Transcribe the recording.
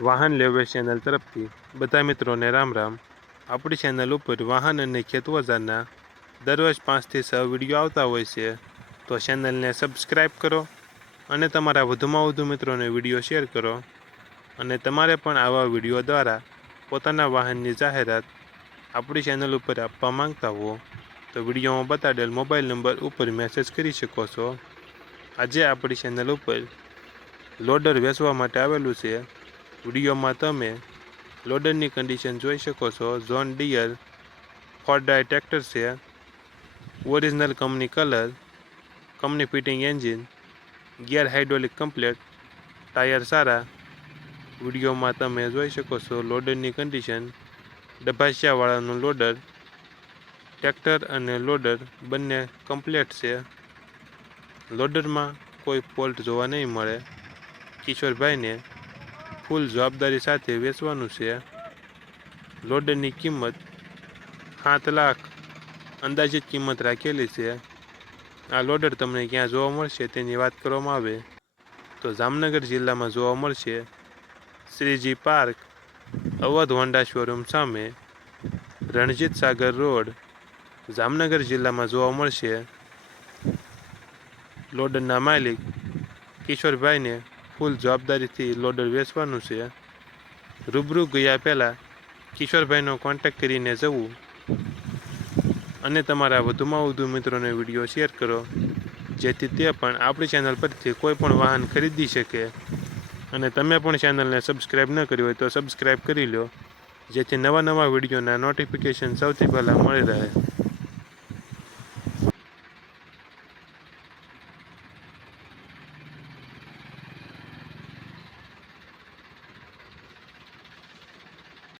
વાહન લેવેશ ચેનલ તરફથી બધા મિત્રોને રામ રામ। આપણી ચેનલ ઉપર વાહન અને ખેત ઓજારના દરરોજ 5 થી 6 વિડીયો આવતા હોય છે, તો ચેનલને સબસ્ક્રાઈબ કરો અને તમારા વધુમાં વધુ મિત્રોને વિડીયો શેર કરો। અને તમારે પણ આવા વિડીયો દ્વારા પોતાના વાહનની જાહેરાત આપણી ચેનલ ઉપર આપવા માંગતા હો તો વિડીયોમાં બતાડેલ મોબાઈલ નંબર ઉપર મેસેજ કરી શકો છો। આજે આપણી ચેનલ ઉપર લોડર વેચવા માટે આવેલું છે। વિડીયોમાં તમે લોડરની કન્ડિશન જોઈ શકો છો। જોન ડિયર 4 ટ્રેક્ટર છે, original company colour, company fitting engine, gear hydraulic complete, tyre સારા। વિડીયોમાં તમે જોઈ શકો છો લોડરની કન્ડિશન। ડભાસિયાવાળાનું લોડર, ટ્રેક્ટર અને લોડર બંને કમ્પ્લેટ છે। લોડરમાં કોઈ ફોલ્ટ જોવા નહીં મળે। કિશોરભાઈને ફૂલ જવાબદારી સાથે વેચવાનું છે। લોડરની કિંમત 7 લાખ અંદાજિત કિંમત રાખેલી છે। આ લોડર તમને ક્યાં જોવા મળશે તેની વાત કરવામાં આવે તો જામનગર જિલ્લામાં જોવા મળશે। Shriji park, Awadh Honda showroom સામે, રણજીત સાગર રોડ, જામનગર જિલ્લામાં જોવા મળશે। લોડરના માલિક કિશોરભાઈને ફૂલ જવાબદારીથી લોડર વેચવાનું છે। રૂબરૂ ગયા પહેલાં કિશોરભાઈનો કોન્ટેક્ટ કરીને જવું અને તમારા વધુમાં વધુ મિત્રોને વિડીયો શેર કરો, જેથી તે પણ આપણી ચેનલ પરથી કોઈ પણ વાહન ખરીદી શકે। અને તમે પણ ચેનલને સબસ્ક્રાઈબ ન કરી હોય તો સબસ્ક્રાઈબ કરી લો, જેથી નવા વિડીયોના નોટિફિકેશન સૌથી પહેલાં મળી રહે।